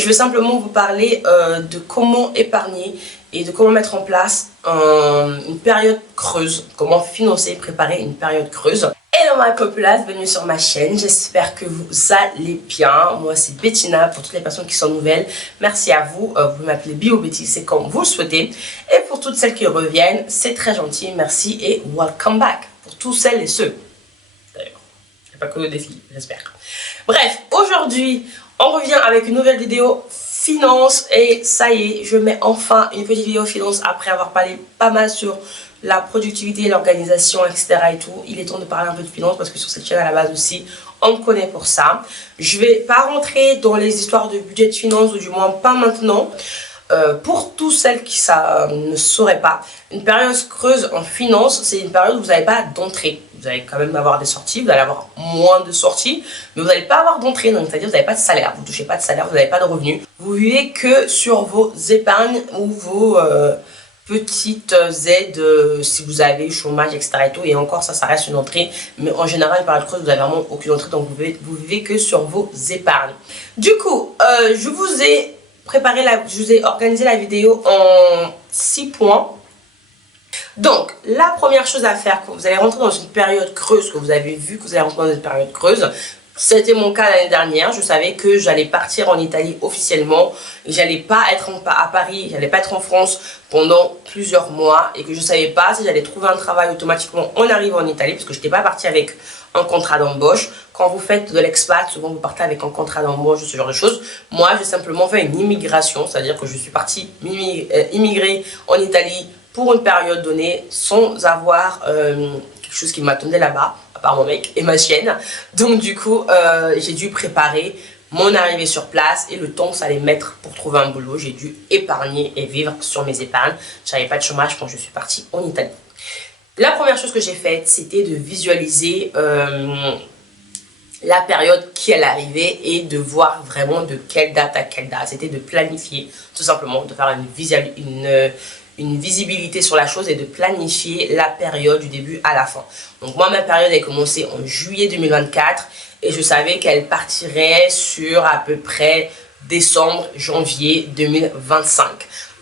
je vais simplement vous parler de comment épargner et de comment mettre en place une période creuse, comment financer et préparer une période creuse. Hello my populace, bienvenue sur ma chaîne, j'espère que vous allez bien. Moi c'est Bettina, pour toutes les personnes qui sont nouvelles, merci à vous, vous m'appelez Bio Betty, c'est comme vous le souhaitez. Et pour toutes celles qui reviennent, c'est très gentil, merci et welcome back. Pour tous celles et ceux, d'ailleurs, il n'y a pas que le défi, j'espère. Bref, aujourd'hui, on revient avec une nouvelle vidéo finance et ça y est, je mets enfin une petite vidéo finance après avoir parlé pas mal sur la productivité, l'organisation, etc. et tout. Il est temps de parler un peu de finance parce que sur cette chaîne à la base aussi, on me connaît pour ça. Je vais pas rentrer dans les histoires de budget de finance ou du moins pas maintenant. Pour tous celles qui ne sauraient pas, une période creuse en finance, c'est une période où vous n'avez pas d'entrée. Vous allez quand même avoir des sorties, vous allez avoir moins de sorties, mais vous n'allez pas avoir d'entrée, donc c'est-à-dire vous n'avez pas de salaire, vous ne touchez pas de salaire, vous n'avez pas de revenus. Vous vivez que sur vos épargnes ou vos petites aides si vous avez chômage, etc. et tout, et encore ça reste une entrée, mais en général, une période creuse, vous n'avez vraiment aucune entrée, donc vous vivez que sur vos épargnes. Du coup, je vous ai organisé la vidéo en 6 points. Donc, la première chose à faire quand vous allez rentrer dans une période creuse, que vous avez vu que vous allez rentrer dans une période creuse, c'était mon cas l'année dernière. Je savais que j'allais partir en Italie officiellement. J'allais pas être à Paris, j'allais pas être en France pendant plusieurs mois et que je savais pas si j'allais trouver un travail automatiquement en arrivant en Italie parce que je n'étais pas partie avec un contrat d'embauche. Quand vous faites de l'expat, souvent vous partez avec un contrat d'embauche, ce genre de choses. Moi, j'ai simplement fait une immigration, c'est-à-dire que je suis partie immigrer en Italie pour une période donnée sans avoir quelque chose qui m'attendait là-bas, à part mon mec et ma chienne. Donc du coup, j'ai dû préparer mon arrivée sur place et le temps que ça allait mettre pour trouver un boulot. J'ai dû épargner et vivre sur mes épargnes. Je n'avais pas de chômage quand je suis partie en Italie. La première chose que j'ai faite, c'était de visualiser la période qui allait arriver et de voir vraiment de quelle date à quelle date. C'était de planifier, tout simplement, de faire une visibilité sur la chose et de planifier la période du début à la fin. Donc moi, ma période a commencé en juillet 2024 et je savais qu'elle partirait sur à peu près décembre, janvier 2025.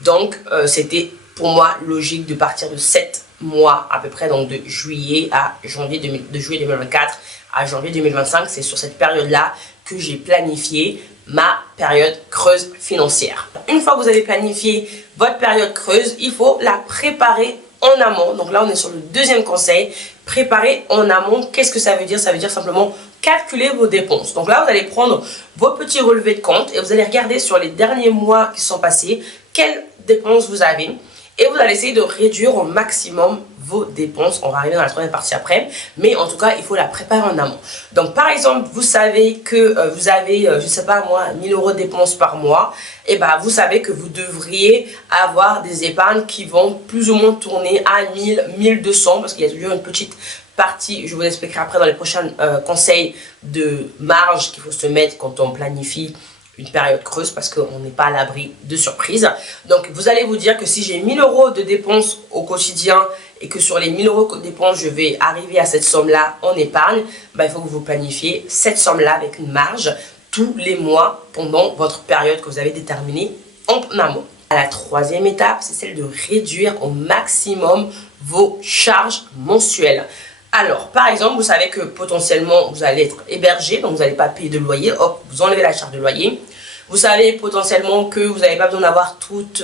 Donc c'était pour moi logique de partir de 7 mois à peu près, donc de juillet 2024 à janvier 2025. C'est sur cette période-là que j'ai planifié ma période creuse financière. Une fois que vous avez planifié votre période creuse, il faut la préparer en amont. Donc là, on est sur le deuxième conseil. Préparer en amont, qu'est-ce que ça veut dire? Ça veut dire simplement calculer vos dépenses. Donc là, vous allez prendre vos petits relevés de compte et vous allez regarder sur les derniers mois qui sont passés, quelles dépenses vous avez. Et vous allez essayer de réduire au maximum vos dépenses. On va arriver dans la troisième partie après. Mais en tout cas, il faut la préparer en amont. Donc, par exemple, vous savez que vous avez, je sais pas moi, 1000 € de dépenses par mois. Et ben, vous savez que vous devriez avoir des épargnes qui vont plus ou moins tourner à 1000, 1200. Parce qu'il y a toujours une petite partie, je vous expliquerai après dans les prochains conseils de marge qu'il faut se mettre quand on planifie une période creuse parce qu'on n'est pas à l'abri de surprises. Donc vous allez vous dire que si j'ai 1000 € de dépenses au quotidien et que sur les 1000 € de dépenses je vais arriver à cette somme là en épargne, bah, il faut que vous planifiez cette somme là avec une marge tous les mois pendant votre période que vous avez déterminée en amont. La troisième étape, c'est celle de réduire au maximum vos charges mensuelles. Alors, par exemple, vous savez que potentiellement, vous allez être hébergé, donc vous n'allez pas payer de loyer, hop, vous enlevez la charge de loyer. Vous savez potentiellement que vous n'avez pas besoin d'avoir toutes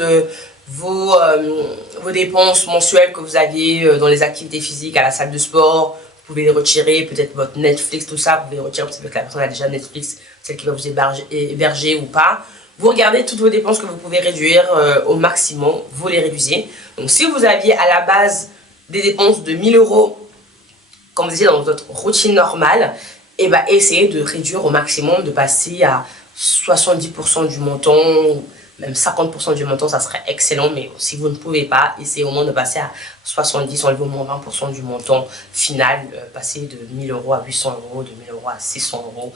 vos dépenses mensuelles que vous aviez dans les activités physiques, à la salle de sport. Vous pouvez les retirer, peut-être votre Netflix, tout ça, vous pouvez les retirer parce que la personne a déjà Netflix, celle qui va vous héberger ou pas. Vous regardez toutes vos dépenses que vous pouvez réduire au maximum, vous les réduisez. Donc, si vous aviez à la base des dépenses de 1000 € comme vous étiez dans votre routine normale, et bah, essayez de réduire au maximum, de passer à 70% du montant, même 50% du montant, ça serait excellent. Mais si vous ne pouvez pas, essayez au moins de passer à 70, enlever au moins 20% du montant final, passer de 1000 € à 800 €, de 1000 € à 600 €.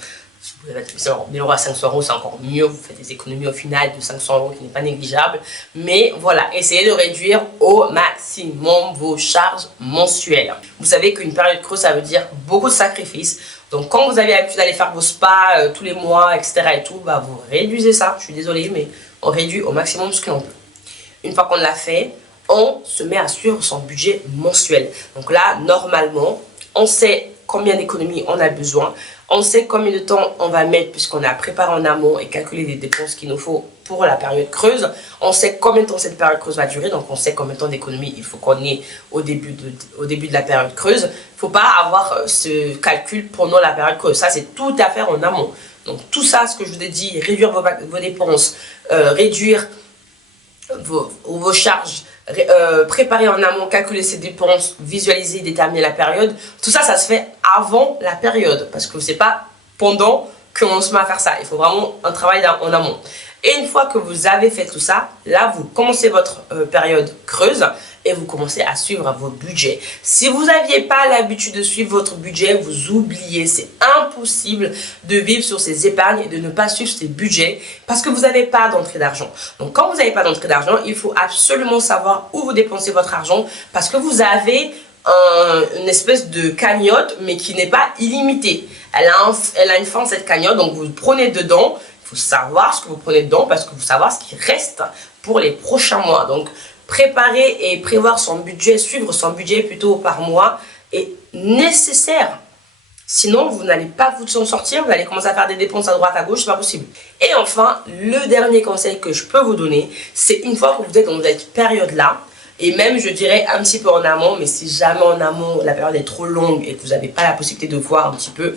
Vous avez 1000 euros à 500 euros, c'est encore mieux. Vous faites des économies au final de 500 euros qui n'est pas négligeable. Mais voilà, essayez de réduire au maximum vos charges mensuelles. Vous savez qu'une période creuse, ça veut dire beaucoup de sacrifices. Donc quand vous avez l'habitude d'aller faire vos spas tous les mois, etc. et tout, bah, vous réduisez ça. Je suis désolée, mais on réduit au maximum ce que l'on peut. Une fois qu'on l'a fait, on se met à suivre son budget mensuel. Donc là, normalement, on sait combien d'économies on a besoin. On sait combien de temps on va mettre puisqu'on a préparé en amont et calculé les dépenses qu'il nous faut pour la période creuse. On sait combien de temps cette période creuse va durer. Donc, on sait combien de temps d'économie il faut qu'on ait au début de la période creuse. Il ne faut pas avoir ce calcul pendant la période creuse. Ça, c'est tout à faire en amont. Donc, tout ça, ce que je vous ai dit, réduire vos dépenses, réduire vos charges, préparer en amont, calculer ses dépenses, visualiser, déterminer la période. Tout ça, ça se fait avant la période parce que c'est pas pendant qu'on se met à faire ça. Il faut vraiment un travail en amont. Et une fois que vous avez fait tout ça, là, vous commencez votre période creuse et vous commencez à suivre vos budgets. Si vous n'aviez pas l'habitude de suivre votre budget, vous oubliez. C'est impossible de vivre sur ses épargnes et de ne pas suivre ses budgets parce que vous n'avez pas d'entrée d'argent. Donc, quand vous n'avez pas d'entrée d'argent, il faut absolument savoir où vous dépensez votre argent parce que vous avez une espèce de cagnotte, mais qui n'est pas illimitée. Elle a une fin, cette cagnotte, donc vous prenez dedans. Il faut savoir ce que vous prenez dedans parce que vous savez ce qui reste pour les prochains mois. Donc, préparer et prévoir son budget, suivre son budget plutôt par mois est nécessaire. Sinon, vous n'allez pas vous en sortir, vous allez commencer à faire des dépenses à droite, à gauche, c'est pas possible. Et enfin, le dernier conseil que je peux vous donner, c'est une fois que vous êtes dans cette période-là, et même je dirais un petit peu en amont, mais si jamais en amont la période est trop longue et que vous n'avez pas la possibilité de voir un petit peu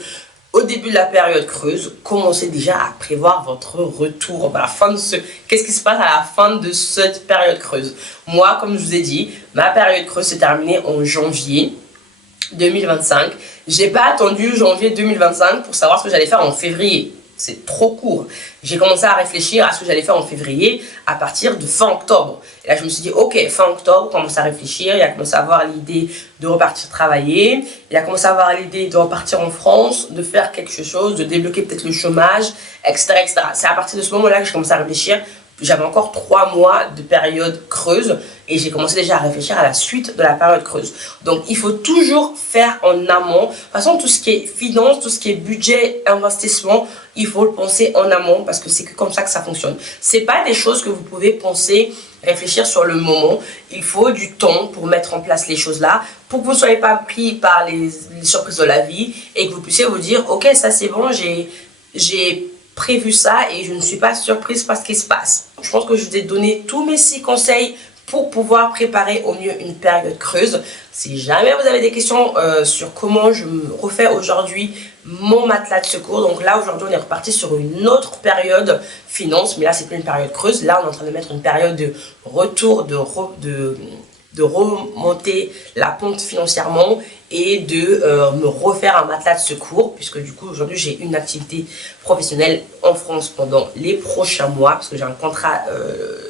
au début de la période creuse, commencez déjà à prévoir votre retour à la fin de qu'est-ce qui se passe à la fin de cette période creuse. Moi, comme je vous ai dit, ma période creuse s'est terminée en janvier 2025. J'ai pas attendu janvier 2025 pour savoir ce que j'allais faire en février. C'est trop court. J'ai commencé à réfléchir à ce que j'allais faire en février à partir de fin octobre. Et là, je me suis dit, ok, fin octobre, commence à réfléchir. Il a commencé à avoir l'idée de repartir travailler. Il a commencé à avoir l'idée de repartir en France, de faire quelque chose, de débloquer peut-être le chômage, etc., etc. C'est à partir de ce moment-là que j'ai commencé à réfléchir. J'avais encore 3 mois de période creuse et j'ai commencé déjà à réfléchir à la suite de la période creuse. Donc, il faut toujours faire en amont. De toute façon, tout ce qui est finance, tout ce qui est budget, investissement, il faut le penser en amont parce que c'est que comme ça que ça fonctionne. C'est pas des choses que vous pouvez penser, réfléchir sur le moment. Il faut du temps pour mettre en place les choses là, pour que vous ne soyez pas pris par les surprises de la vie et que vous puissiez vous dire, ok, ça c'est bon, j'ai prévu ça et je ne suis pas surprise par ce qui se passe. Je pense que je vous ai donné tous mes 6 conseils pour pouvoir préparer au mieux une période creuse. Si jamais vous avez des questions sur comment je me refais aujourd'hui mon matelas de secours, donc là aujourd'hui on est reparti sur une autre période finance, mais là c'est plus une période creuse, là on est en train de mettre une période de retour, de remonter la pente financièrement et de me refaire un matelas de secours puisque du coup aujourd'hui j'ai une activité professionnelle en France pendant les prochains mois parce que j'ai un contrat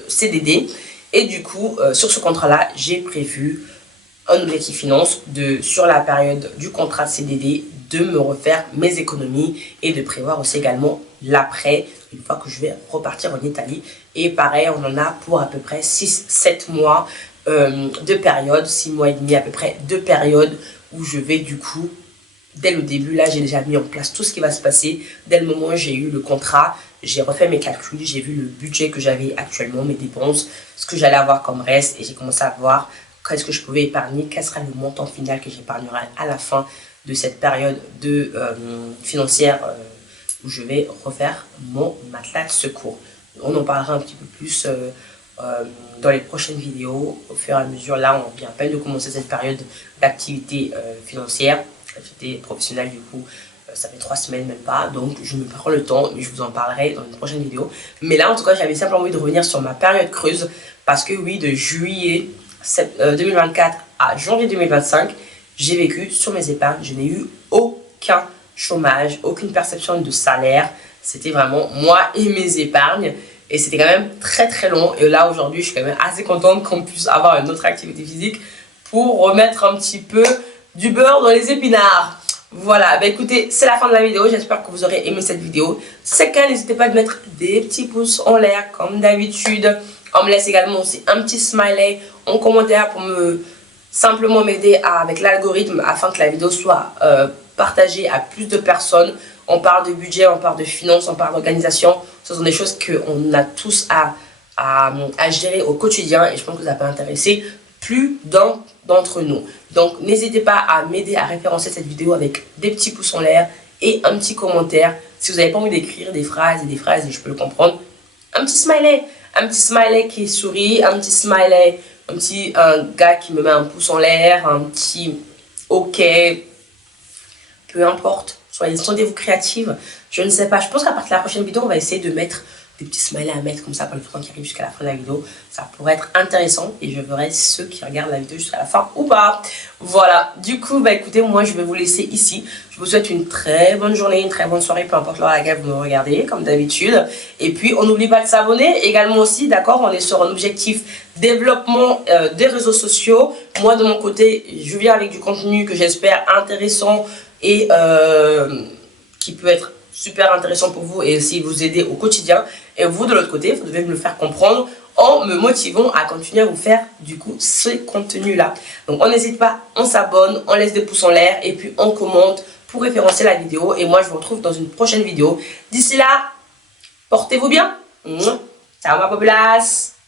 CDD et du coup sur ce contrat là j'ai prévu un objectif finance sur la période du contrat CDD de me refaire mes économies et de prévoir aussi également l'après une fois que je vais repartir en Italie. Et pareil, on en a pour à peu près 6-7 mois de période, 6 mois et demi à peu près de période où je vais du coup, dès le début, là j'ai déjà mis en place tout ce qui va se passer. Dès le moment où j'ai eu le contrat, j'ai refait mes calculs, j'ai vu le budget que j'avais actuellement, mes dépenses, ce que j'allais avoir comme reste et j'ai commencé à voir qu'est-ce que je pouvais épargner, quel sera le montant final que j'épargnerai à la fin de cette période financière où je vais refaire mon matelas de secours. On en parlera un petit peu plus dans les prochaines vidéos au fur et à mesure. Là, on vient à peine de commencer cette période d'activité financière, activité professionnelle du coup. Ça fait 3 semaines même pas, donc je me prends le temps, mais je vous en parlerai dans une prochaine vidéo. Mais là, en tout cas, j'avais simplement envie de revenir sur ma période creuse parce que oui, de juillet 2024 à janvier 2025, j'ai vécu sur mes épargnes. Je n'ai eu aucun chômage, aucune perception de salaire. C'était vraiment moi et mes épargnes. Et c'était quand même très très long. Et là, aujourd'hui, je suis quand même assez contente qu'on puisse avoir une autre activité physique pour remettre un petit peu du beurre dans les épinards. Voilà, bah écoutez, c'est la fin de la vidéo. J'espère que vous aurez aimé cette vidéo. Si c'est le cas, n'hésitez pas à mettre des petits pouces en l'air comme d'habitude. On me laisse également aussi un petit smiley en commentaire pour simplement m'aider avec l'algorithme afin que la vidéo soit partagée à plus de personnes. On parle de budget, on parle de finances, on parle d'organisation. Ce sont des choses qu'on a tous à gérer au quotidien et je pense que ça peut intéresser plus d'entre nous. Donc n'hésitez pas à m'aider à référencer cette vidéo avec des petits pouces en l'air et un petit commentaire. Si vous n'avez pas envie d'écrire des phrases et je peux le comprendre, un petit smiley qui sourit, un petit smiley, un gars qui me met un pouce en l'air, un petit ok, peu importe. Sentez-vous créative. Je ne sais pas. Je pense qu'à partir de la prochaine vidéo, on va essayer de mettre des petits smileys à mettre comme ça pour le temps qui arrive jusqu'à la fin de la vidéo. Ça pourrait être intéressant et je verrai ceux qui regardent la vidéo jusqu'à la fin ou pas. Voilà. Du coup, bah écoutez, moi je vais vous laisser ici. Je vous souhaite une très bonne journée, une très bonne soirée, peu importe l'heure à laquelle vous me regardez, comme d'habitude. Et puis, on n'oublie pas de s'abonner également aussi, d'accord? On est sur un objectif développement des réseaux sociaux. Moi, de mon côté, je viens avec du contenu que j'espère intéressant et qui peut être super intéressant pour vous et aussi vous aider au quotidien. Et vous, de l'autre côté, vous devez me le faire comprendre en me motivant à continuer à vous faire du coup ce contenu-là. Donc, on n'hésite pas, on s'abonne, on laisse des pouces en l'air et puis on commente pour référencer la vidéo. Et moi, je vous retrouve dans une prochaine vidéo. D'ici là, portez-vous bien. Ciao ma populace.